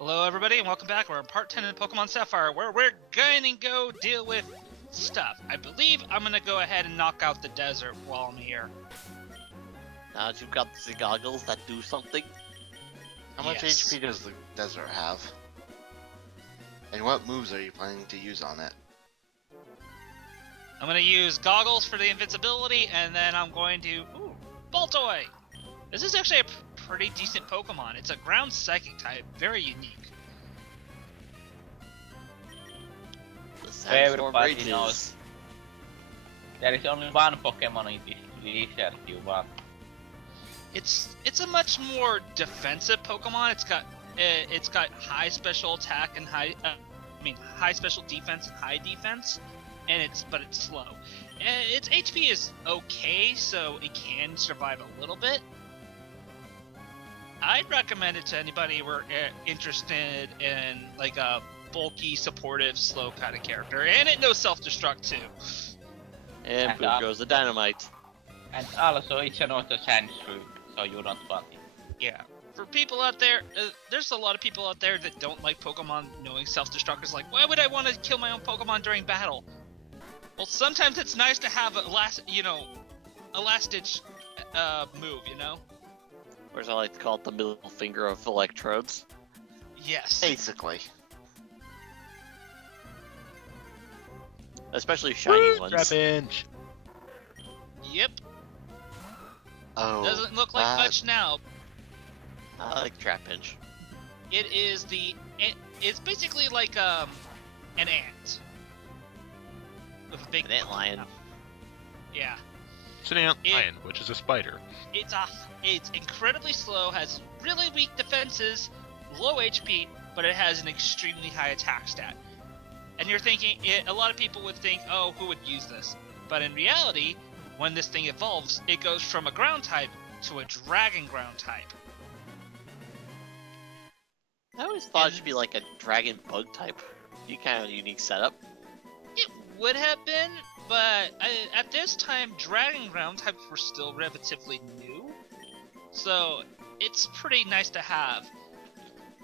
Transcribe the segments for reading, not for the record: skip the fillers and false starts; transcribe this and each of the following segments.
Hello everybody and welcome back. We're in part 10 of Pokemon Sapphire where we're going to go deal with stuff. I believe I'm going to go ahead and knock out the desert while I'm here. Now that you've got the goggles that do something. How much Yes. HP does the desert have? And what moves are you planning to use on it? I'm going to use goggles for the invincibility and then I'm going to... Ooh, Baltoy! This is actually a pretty decent Pokemon. It's a ground psychic type, very unique. The Sandstorm Everybody Rages. knows. There is only one Pokemon in this desert you want. It's a much more defensive Pokemon. It's got high special attack and high special defense and high defense, but it's slow. Its HP is okay, so it can survive a little bit. I'd recommend it to anybody who are interested in like a bulky, supportive, slow kind of character, and it knows self-destruct too. And boom goes the dynamite. And also it's an auto sandstorm, so you don't want it. Yeah. For people out there, there's a lot of people out there that don't like Pokemon knowing self-destruct. Is like, why would I want to kill my own Pokemon during battle? Well, sometimes it's nice to have a last-ditch move, you know? Or as I like to call it, the middle finger of electrodes. Yes. Basically. Especially shiny ones. Trapinch. Yep. Oh. Doesn't look like much now. I like Trapinch. It's basically like an ant. With a big An ant lion. Yeah. It's an ant lion, which is a spider. It's incredibly slow, has really weak defenses, low HP, but it has an extremely high attack stat. And you're thinking, a lot of people would think, oh, who would use this? But in reality, when this thing evolves, it goes from a ground type to a dragon ground type. I always thought it should be like a dragon bug type. Be kind of a unique setup. It would have been, but at this time, dragon ground types were still relatively new. So it's pretty nice to have.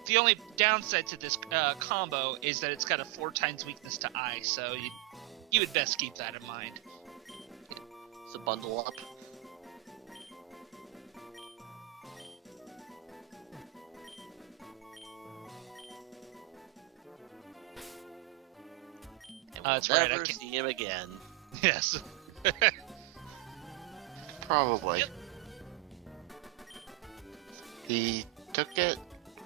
The only downside to this combo is that it's got a 4 times weakness to ice, so you would best keep that in mind. So bundle up. And we'll That's right, I never can't- see him again. Yes. Probably. Yep. He took it,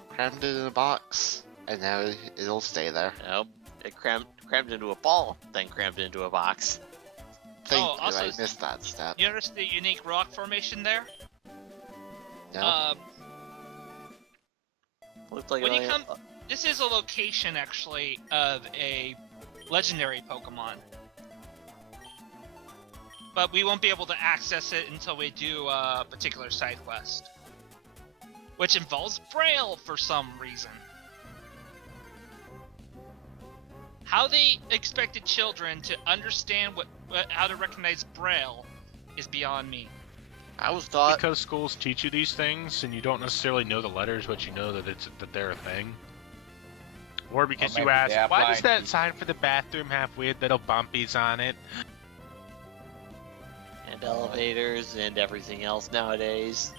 crammed it in a box, and now it'll stay there. Nope. It crammed into a ball, then crammed into a box. Thank Oh, you, also, I missed that step. You notice the unique rock formation there? No? Looked like When it you come, this is a location actually of a legendary Pokemon. But we won't be able to access it until we do a particular side quest. Which involves Braille for some reason. How they expected children to understand how to recognize Braille is beyond me. I was thought Because schools teach you these things, and you don't necessarily know the letters, but you know that they're a thing. Or because Or you maybe ask, they are why does blind that sign for the bathroom have weird little bumpies on it? and elevators and everything else nowadays.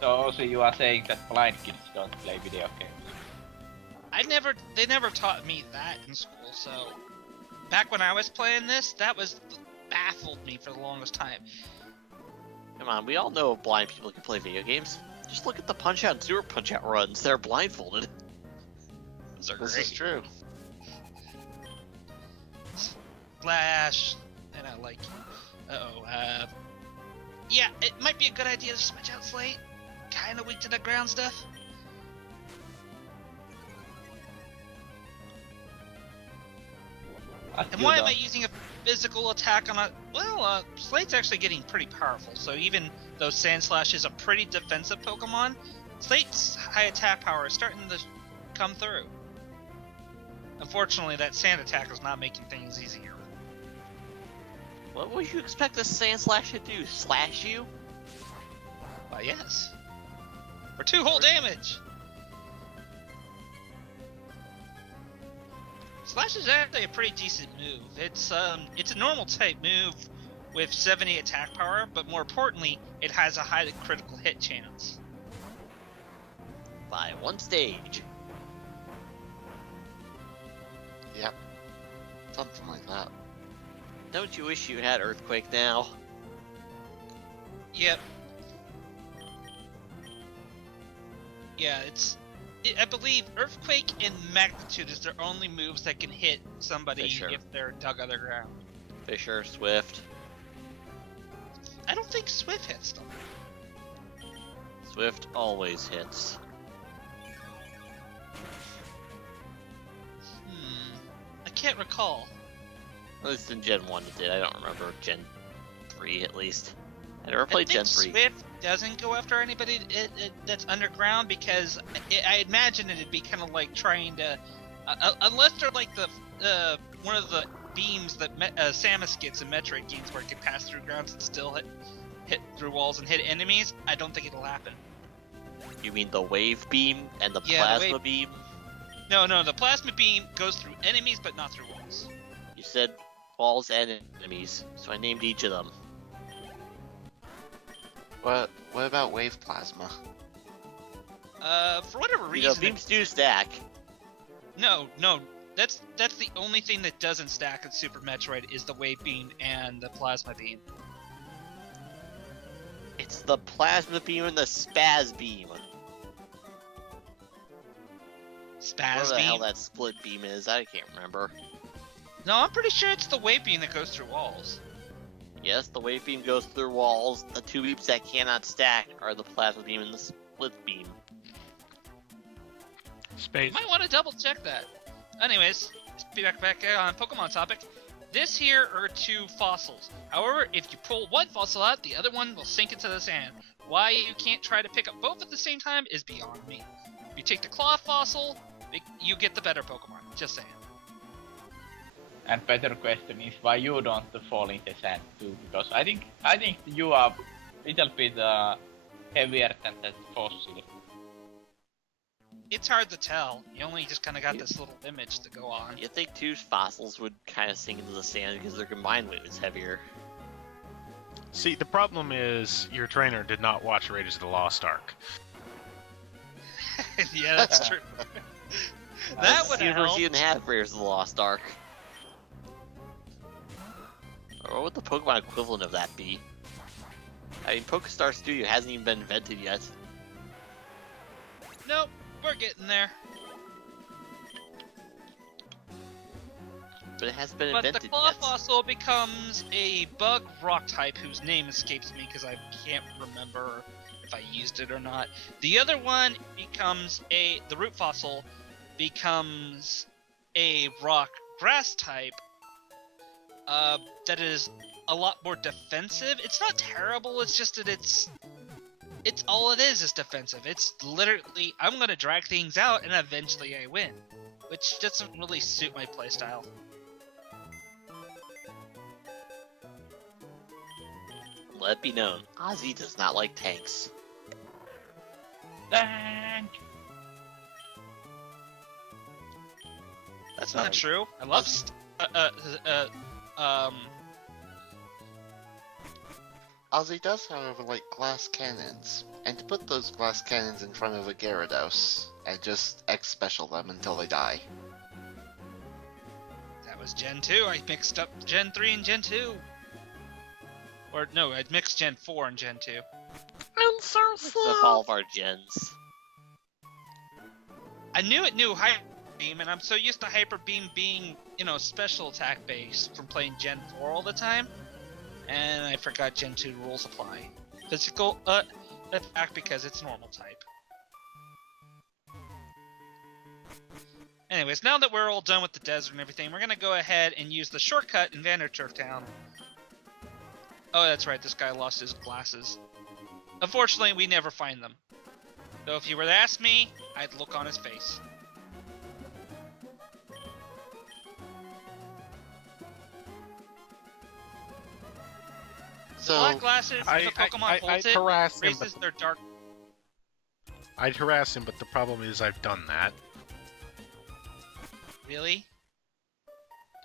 So also you are saying that blind kids don't play video games. They never taught me that in school, so back when I was playing this, that baffled me for the longest time. Come on, we all know blind people can play video games. Just look at the Punch-Out and Sewer Punch-Out runs. They're blindfolded. Those are This great. is true. Splash, and I like you. Yeah, it might be a good idea to switch out Slate. Kinda weak to the ground stuff. And why am I using a physical attack on a... Well, Slate's actually getting pretty powerful, so even though Sandslash is a pretty defensive Pokemon, Slate's high attack power is starting to come through. Unfortunately, that Sand attack is not making things easier. What would you expect a Sandslash to do? Slash you? Why, yes. For 2 whole damage! Slash is actually a pretty decent move. It's a normal type move with 70 attack power, but more importantly, it has a high critical hit chance. By one stage. Yep. Something like that. Don't you wish you had Earthquake now? Yep. Yeah, I believe Earthquake and Magnitude is their only moves that can hit somebody Fisher. if they're dug underground. Fisher, Swift. I don't think Swift hits them. Swift always hits. I can't recall. At least in Gen 1 it did. I don't remember Gen 3 at least. I never played Gen 3. Swift doesn't go after anybody that's underground because I imagine it'd be kind of like trying to, unless they're like the one of the beams that Samus gets in Metroid games where it can pass through grounds and still hit through walls and hit enemies. I don't think it'll happen. You mean the wave beam and the Yeah, the plasma beam? No, the plasma beam goes through enemies but not through walls. You said walls and enemies, so I named each of them. What about wave plasma? For whatever You know, reason, beams do stack. no, that's the only thing that doesn't stack in Super Metroid is the wave beam and the plasma beam. It's the plasma beam and the spaz beam. Spaz Whatever the beam. hell that split beam is, I can't remember. No, I'm pretty sure it's the wave beam that goes through walls. Yes, the wave beam goes through walls. The two beams that cannot stack are the plasma beam and the split beam. Space. Might want to double check that. Anyways, back on Pokemon topic. This here are two fossils. However, if you pull one fossil out, the other one will sink into the sand. Why you can't try to pick up both at the same time is beyond me. If you take the claw fossil, you get the better Pokemon. Just saying. And better question is why you don't fall in the sand too, because I think you are a little bit heavier than that fossil. It's hard to tell. You only just kind of got this little image to go on. You think two fossils would kind of sink into the sand because their combined weight is heavier. See, the problem is your trainer did not watch Raiders of the Lost Ark. Yeah, that's true. That would Universe help. you didn't have Raiders of the Lost Ark. Or what would the Pokemon equivalent of that be? I mean, Pokestar Studio hasn't even been invented yet. Nope, we're getting there. But it hasn't been But invented the claw yet. fossil becomes a bug rock type whose name escapes me because I can't remember if I used it or not. The other one becomes the root fossil becomes a rock grass type that is a lot more defensive. It's not terrible, it's just that it's all it is defensive. It's literally, I'm gonna drag things out and eventually I win, which doesn't really suit my playstyle. Let it be known, Ozzy does not like tanks. Tank! That's not true. I love Ozzy does, however, like glass cannons. And to put those glass cannons in front of a Gyarados, and just X-special them until they die. that was Gen 2. I mixed up Gen 3 and Gen 2. Or no, I mixed Gen 4 and Gen 2. I'm so With all of our gens. I knew it knew Hyper Beam, and I'm so used to Hyper Beam being, special attack based from playing Gen 4 all the time. And I forgot Gen 2 rules apply. Physical attack because it's normal type. Anyways, now that we're all done with the desert and everything, we're gonna go ahead and use the shortcut in Vanderturf Town. Oh, that's right, this guy lost his glasses. Unfortunately, we never find them. Though if you were to ask me, I'd look on his face. So, Black glasses, if a Pokemon I'd holds it, harass him, raises but their dark... I'd harass him, but the problem is I've done that. Really?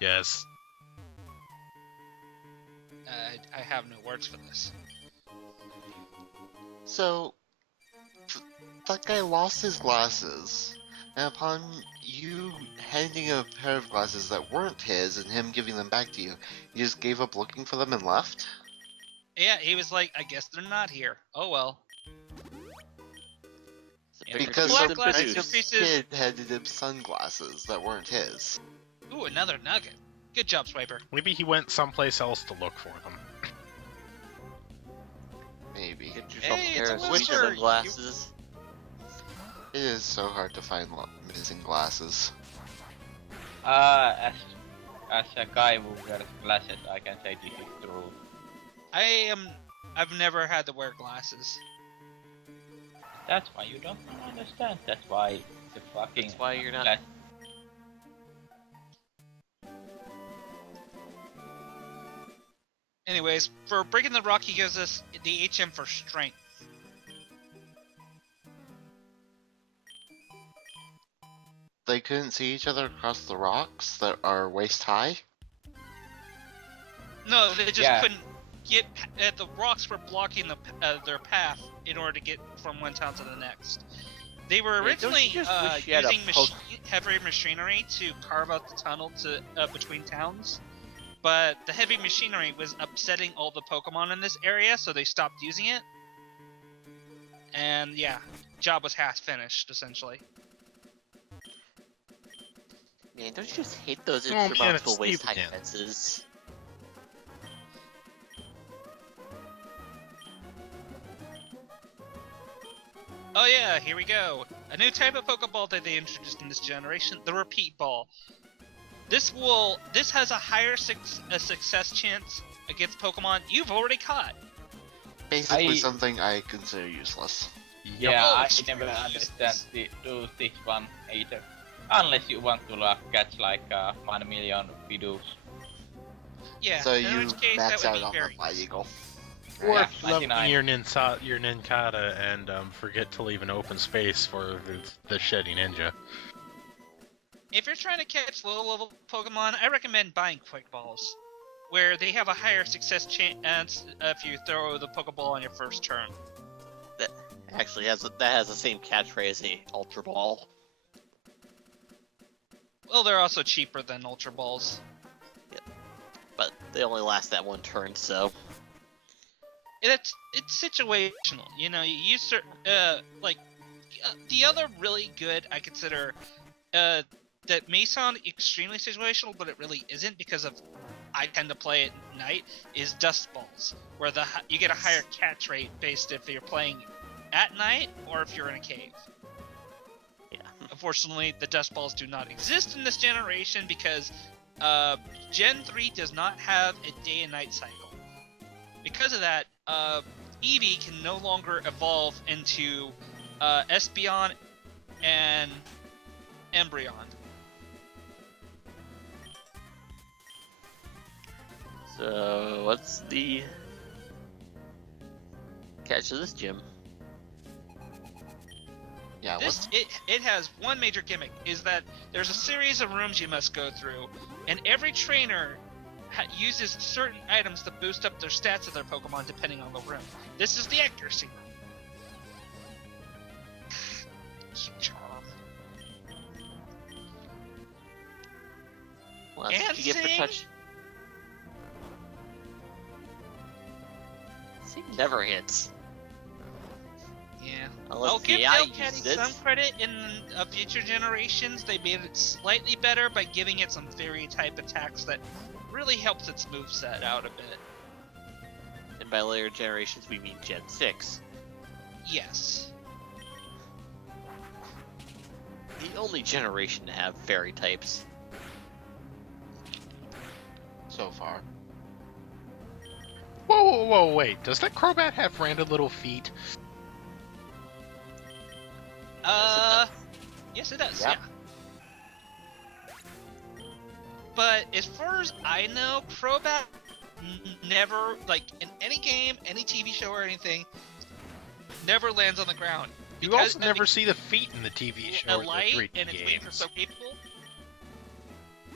Yes. I have no words for this. So, that guy lost his glasses, and upon you handing a pair of glasses that weren't his and him giving them back to you, he just gave up looking for them and left? Yeah, he was like, I guess they're not here. Oh well. Yeah, Because black some glasses random increases- kid handed him sunglasses that weren't his. Ooh, another nugget. Good job, Swiper. Maybe he went someplace else to look for them. Maybe. Get yourself Hey, a it's pair a of loser. Switzerland You- glasses. It is so hard to find missing glasses. As a guy who wears glasses, I can say this is true. I've never had to wear glasses. That's why you don't understand. That's why the fucking. That's why you're not. glass- Anyways, for breaking the rock, he gives us the HM for strength. They couldn't see each other across the rocks that are waist high? No, they just Yeah. couldn't get. The rocks were blocking their path in order to get from one town to the next. They were Hey, don't originally you just wish you had a using heavy machinery to carve out the tunnel to between towns, but the heavy machinery was upsetting all the Pokemon in this area, so they stopped using it. And yeah, job was half finished essentially. Man, don't you just hate those Oh, man, insurmountable it's waist Steve high again. fences? Oh yeah, here we go. A new type of Pokeball that they introduced in this generation, the Repeat Ball. This has a higher success chance against Pokemon you've already caught. Basically something I consider useless. Yeah, Oh, I it's never really understand useless. this one either. Unless you want to catch like 1 million Bidoof. Yeah, So in you which case max that out would be on very the Fly Eagle. Or Yeah, if you level 99. your Nincada and forget to leave an open space for the Sheddy Ninja. If you're trying to catch low-level Pokemon, I recommend buying Quick Balls, where they have a higher success chance if you throw the Pokeball on your first turn. Actually, that has the same catchphrase, the Ultra Ball. Well, they're also cheaper than Ultra Balls. But they only last that one turn, so. It's situational, you know. You use the other really good I consider that may sound extremely situational, but it really isn't because of I tend to play at night is Dust Balls, where you get a higher catch rate based if you're playing at night or if you're in a cave. Yeah. Unfortunately, the Dust Balls do not exist in this generation because Gen 3 does not have a day and night cycle. Because of that, Eevee can no longer evolve into Espeon and Embryon. So, what's the catch of this gym? Yeah, This it has one major gimmick, is that there's a series of rooms you must go through, and every trainer uses certain items to boost up their stats of their Pokemon depending on the room. This is the accuracy room. Charm. Well, that's what And you get for sing. touch. Sing never hits. Yeah. Unless I'll give AI Delcatty uses it. some credit in future generations. They made it slightly better by giving it some fairy type attacks that really helps its moveset out a bit. And by later generations, we mean Gen 6. Yes. The only generation to have fairy types. so far. Whoa, wait. Does that Crobat have random little feet? Yes it does, Yep. yeah. But as far as I know, Crobat never, like, in any game, any TV show or anything, never lands on the ground. You Because also never see the feet in the TV show a or the light 3D and its wings are games. so capable.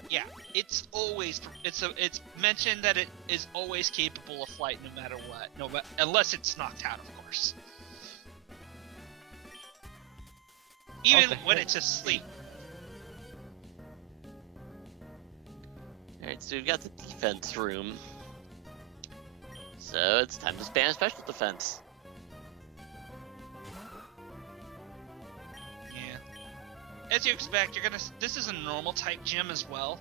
Yeah, it's always it's mentioned that it is always capable of flight no matter what, unless it's knocked out, of course. Even the when heck? it's asleep. Alright, so we've got the defense room. So it's time to spam special defense. Yeah. As you expect, this is a normal type gym as well.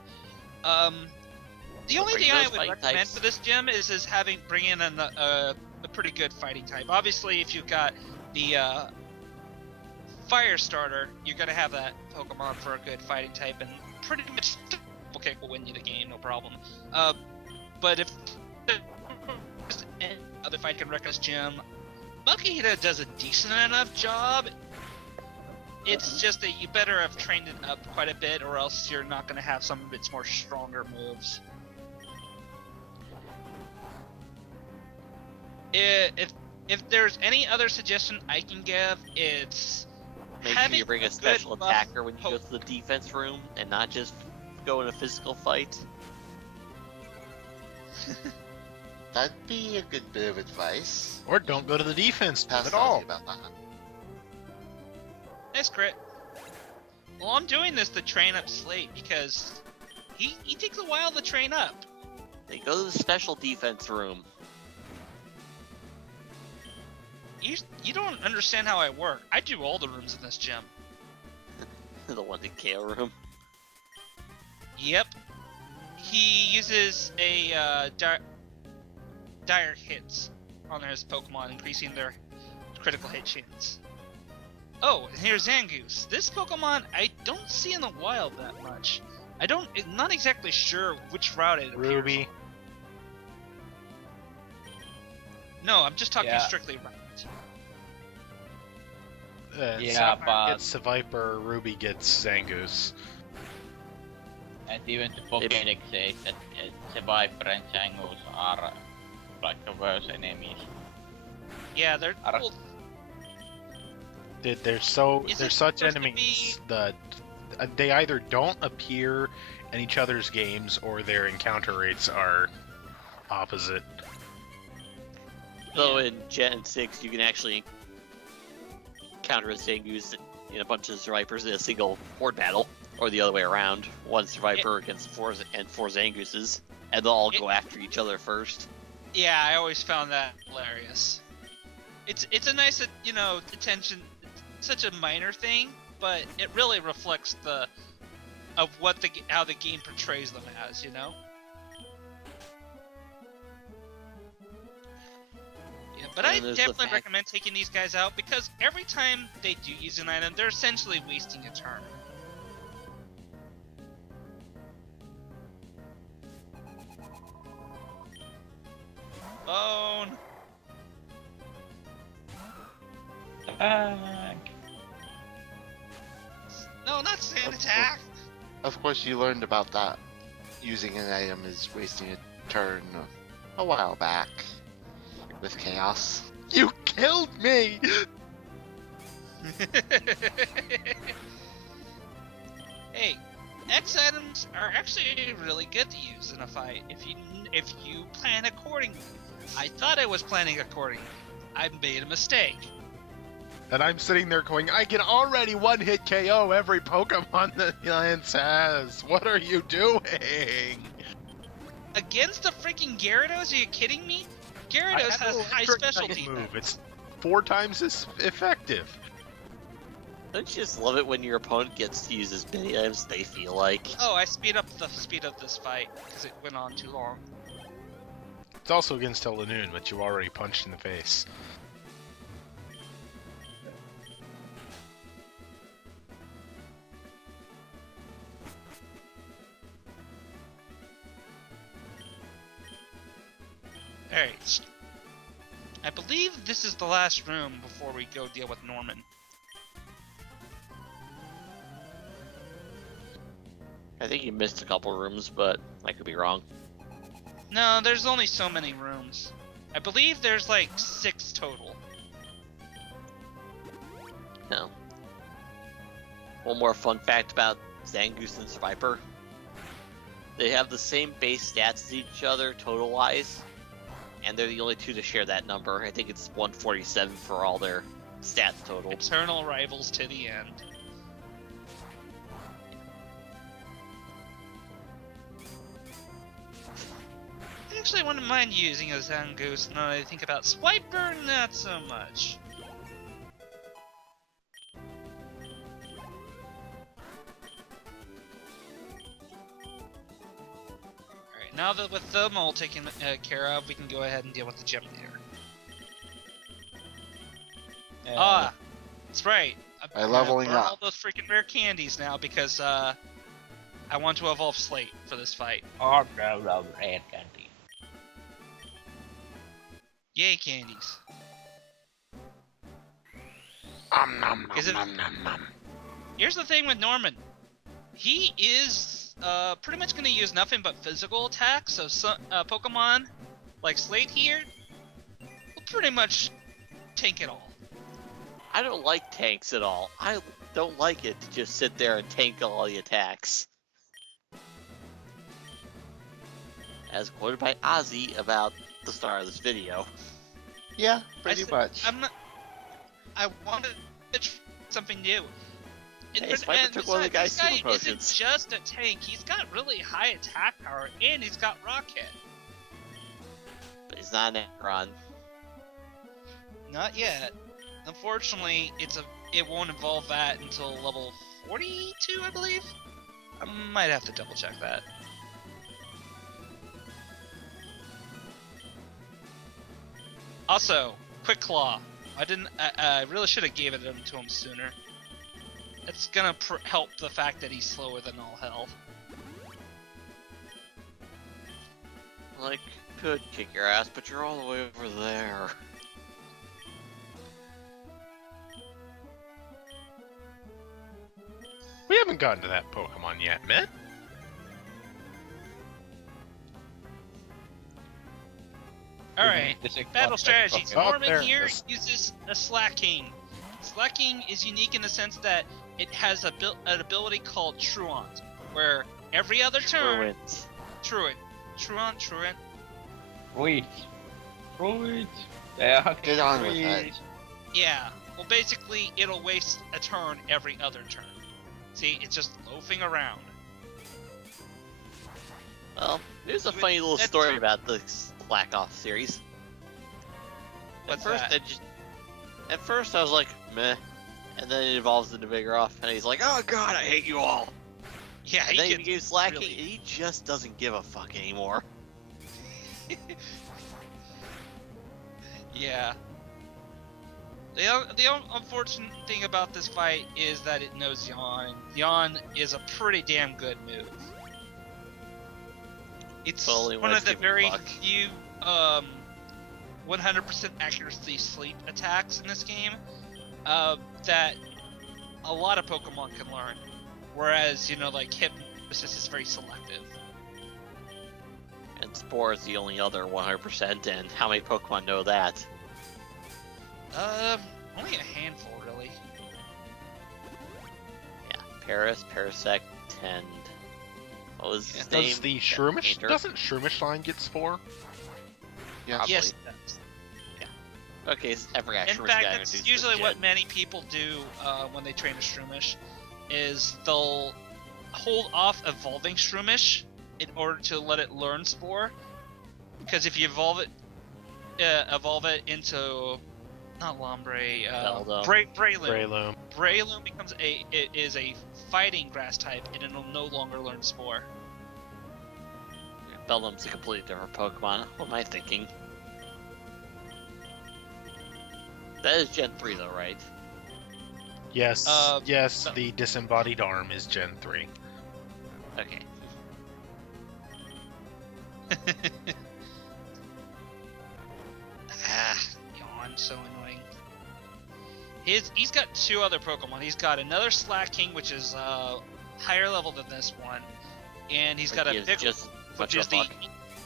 The only bring thing I those would fight recommend types. for this gym is bringing in a pretty good fighting type. Obviously, if you've got the Fire starter, you're gonna have that Pokemon for a good fighting type, and pretty much Double Kick will win you the game, no problem. But if any other fight can wreck this gym, Makihita does a decent enough job. It's just that you better have trained it up quite a bit, or else you're not gonna have some of its more stronger moves. If there's any other suggestion I can give, it's Make sure having you bring a a special good buff attacker when you go to the defense room and not just go in a physical fight. That'd be a good bit of advice. Or don't go to the defense Pass at thought all. about that. Nice crit. Well, I'm doing this to train up Slate because he takes a while to train up. They go to the special defense room. You don't understand how I work. I do all the rooms in this gym. The one in KO room. Yep. He uses a dire hits on his Pokemon, increasing their critical hit chance. Oh, and here's Zangoose. This Pokemon I don't see in the wild that much. I'm not exactly sure which route it appears Ruby. on. No, I'm just talking Yeah. strictly route. Yeah, Sapphire but- gets Viper, Ruby gets Zangoose. And even the Pokédex says that the Viper and Zangoose are like the worst enemies. Yeah, they're Ara. well, They're Is such it supposed to enemies that they either don't appear in each other's games or their encounter rates are opposite. Though in Gen 6 you can actually counter a Zangoose in a bunch of Survivors in a single horde battle, or the other way around. One Survivor against four Zangooses, and they'll all go after each other first. yeah, I always found that hilarious. It's a nice, attention. It's such a minor thing, but it really reflects how the game portrays them as, Yeah, but I And there's the definitely fact- recommend taking these guys out because every time they do use an item, they're essentially wasting a turn. Bone. No, not sand attack. Of course, you learned about that. Using an item is wasting a turn a while back with Chaos. You killed me! Hey, X items are actually really good to use in a fight if you plan accordingly. I thought I was planning accordingly. I made a mistake. And I'm sitting there going, I can already one-hit KO every Pokemon that Alliance has. What are you doing? Against the freaking Gyarados? Are you kidding me? I Gyarados have has an high electric special type defense. move. It's 4 times as effective. Don't you just love it when your opponent gets to use as many items as they feel like? Oh, I speed up this fight because it went on too long. It's also against a Lanoon, which you already punched in the face. Alright. I believe this is the last room before we go deal with Norman. I think you missed a couple rooms, but I could be wrong. No, there's only so many rooms. I believe there's like 6 total. No. One more fun fact about Zangoose and Viper. They have the same base stats as each other, total-wise, and they're the only two to share that number. I think it's 147 for all their stats total. Eternal rivals to the end. I actually wouldn't mind using a Zangoose now that I think about Swiper, not so much. Alright, now that with the mole taken care of, we can go ahead and deal with the gym leader. Ah, that's right. By I'm leveling gonna burn up. all those freaking rare candies now because I want to evolve Slate for this fight. Oh, no, red candy. Yay, candies! Is it- Here's the thing with Norman. He is pretty much going to use nothing but physical attacks. So some Pokemon like Slate here will pretty much tank it all. I don't like tanks at all. I don't like it to just sit there and tank all the attacks. As quoted by Ozzy about the star of this video. Yeah, pretty much. I wanted to try something new. Hey, Swiper took one of the guy's this guy super potions. isn't just a tank. He's got really high attack power, and he's got Rock Hit. But he's not an Acheron. Not yet. Unfortunately, it won't evolve that until level 42, I believe. I might have to double check that. Also, Quick Claw. I really should have gave it to him sooner. It's gonna help the fact that he's slower than all hell. Like, could kick your ass, but you're all the way over there. We haven't gotten to that Pokemon yet, man. Alright, battle strategies. Oh, Norman there it here is. uses a Slacking. Slacking is unique in the sense that it has an ability called Truant, where every other turn... Truant. Truant. Fruit. Yeah, Get on with it. Yeah, well basically it'll waste a turn every other turn. See, it's just loafing around. Well, there's a Even- funny little that's story true. about the Slack Off series. What's at first, that? At first I was like, meh. And then it evolves into Vigoroth, and he's like, oh god, I hate you all. Yeah, And then he gets became Slacking, really- and he just doesn't give a fuck anymore. Yeah. The unfortunate thing about this fight is that it knows Yawn. Yawn is a pretty damn good move. It's Totally one worth of the giving very a fuck. few 100% accuracy sleep attacks in this game that a lot of Pokemon can learn. Whereas, like Hypnosis is very selective. And Spore is the only other 100%, and how many Pokemon know that? Only a handful, really. Yeah, Paris, Parasect, and... What was his name? Does the That Shroomish... painter? Doesn't Shroomish line get Spore? Yeah. Probably. Yes, it does. Okay, I forgot. In Shroomish fact, got that's introduced usually as what Gen. many people do when they train a Shroomish, is they'll hold off evolving Shroomish in order to let it learn Spore. Because if you evolve it into not Lombre, Beldum. Breloom. Breloom. Breloom becomes is a fighting grass type, and it'll no longer learn Spore. Beldum's a completely different Pokemon. What am I thinking? That is Gen 3 though, right? Yes, yes, so- the disembodied arm is Gen 3. Okay. Yawn, so annoying. He's got two other Pokemon. He's got another Slacking, which is higher level than this one, and he's got a He is big, just which much is of a fuck.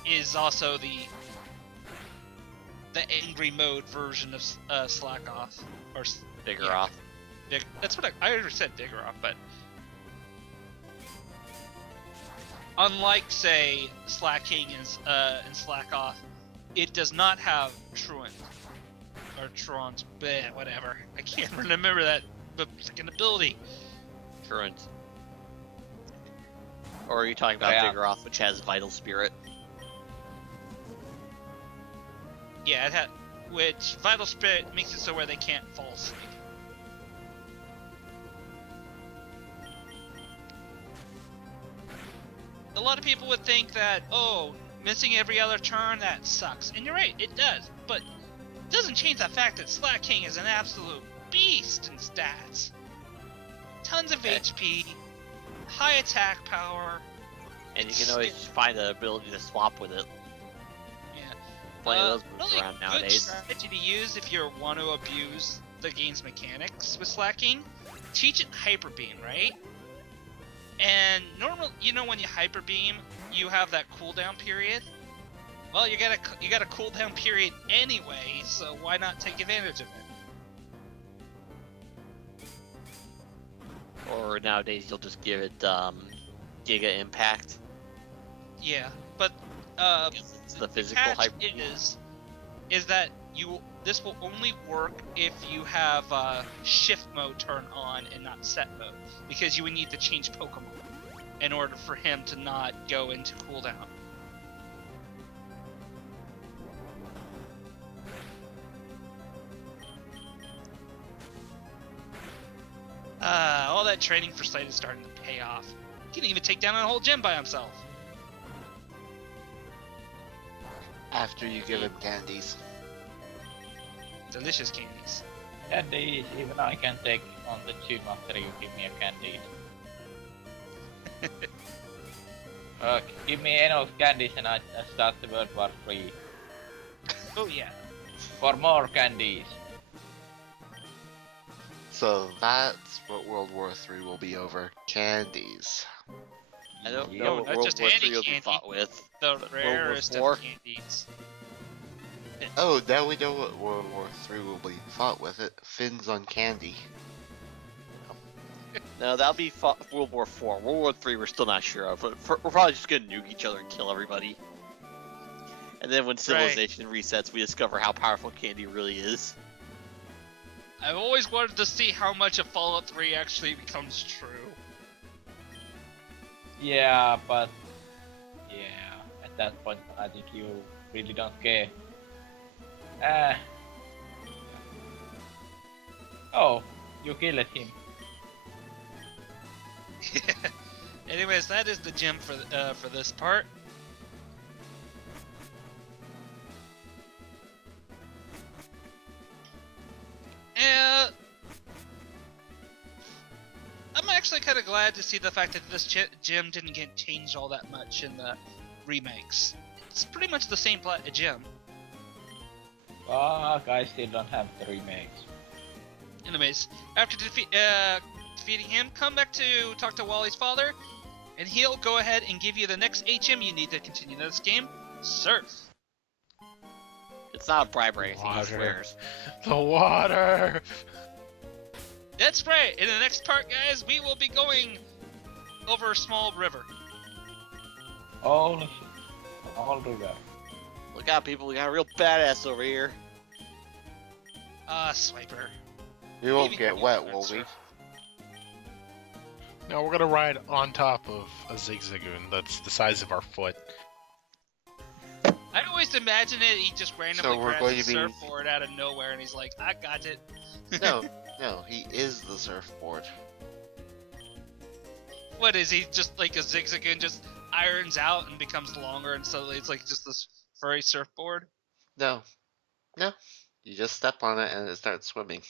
is also the angry mode version of Slack Off or Bigger yeah. off. That's what I already said Vigoroth, but unlike say Slacking and Slack Off, it does not have truant or Tron's whatever. I can't remember that freaking ability. Current. Or are you talking about Yeah. Vigoroth, which has Vital Spirit? Yeah, it had, which Vital Spirit makes it so where they can't fall asleep. A lot of people would think that, oh, missing every other turn, that sucks. And you're right, it does. But it doesn't change the fact that Slack King is an absolute beast in stats. Tons of HP, high attack power. And you can always find the ability to swap with it. Yeah. Plenty of those moves Really around good nowadays. strategy to use if you want to abuse the game's mechanics with slacking. Teach it Hyper Beam, right? And normal, when you Hyper Beam, you have that cooldown period. Well, you got a cooldown period anyway, so why not take advantage of it? Or nowadays you'll just give it Giga Impact. Yeah, but Because it's the physical catch hyper. is that this will only work if you have shift mode turned on and not set mode, because you would need to change Pokemon in order for him to not go into cooldown. All that training for Sight is starting to pay off. He can even take down a whole gym by himself. After you give him candies. Delicious candies. Candies, even I can take on the gym after you give me a candy. Give me enough candies and I start the World War 3. Oh yeah. For more candies. So that's what World War III will be over. Candies. I don't Yeah. know what not World just War any III will be candy. fought with. The But World War rarest IV? of candies. Oh, now we know what World War III will be fought with. It fins on candy. No, that'll be World War IV. World War III we're still not sure of. But we're probably just gonna nuke each other and kill everybody. And then when civilization resets, we discover how powerful candy really is. I've always wanted to see how much of Fallout 3 actually becomes true. Yeah, but yeah, at that point I think you really don't care. Oh, you killed him. Anyways, that is the gym for this part. I'm actually kind of glad to see the fact that this gym didn't get changed all that much in the remakes. It's pretty much the same gym. Fuck, I still don't have the remakes. Anyways, after defeating him, come back to talk to Wally's father, and he'll go ahead and give you the next HM you need to continue this game, Surf. It's not a bribe or anything, he Water. swears. The water! That's right. In the next part, guys, we will be going over a small river. Holy shit. All river. Look out, people, we got a real badass over here. Swiper. We won't Maybe get you wet, can will we? surf. No, we're gonna ride on top of a zigzagoon that's the size of our foot. I always imagine it. He just randomly So we're grabs going a to be- surfboard out of nowhere, and he's like, "I got it." No, no, he is the surfboard. What is he? Just like a zigzagoon, just irons out and becomes longer, and suddenly it's like just this furry surfboard. No, no. You just step on it and it starts swimming.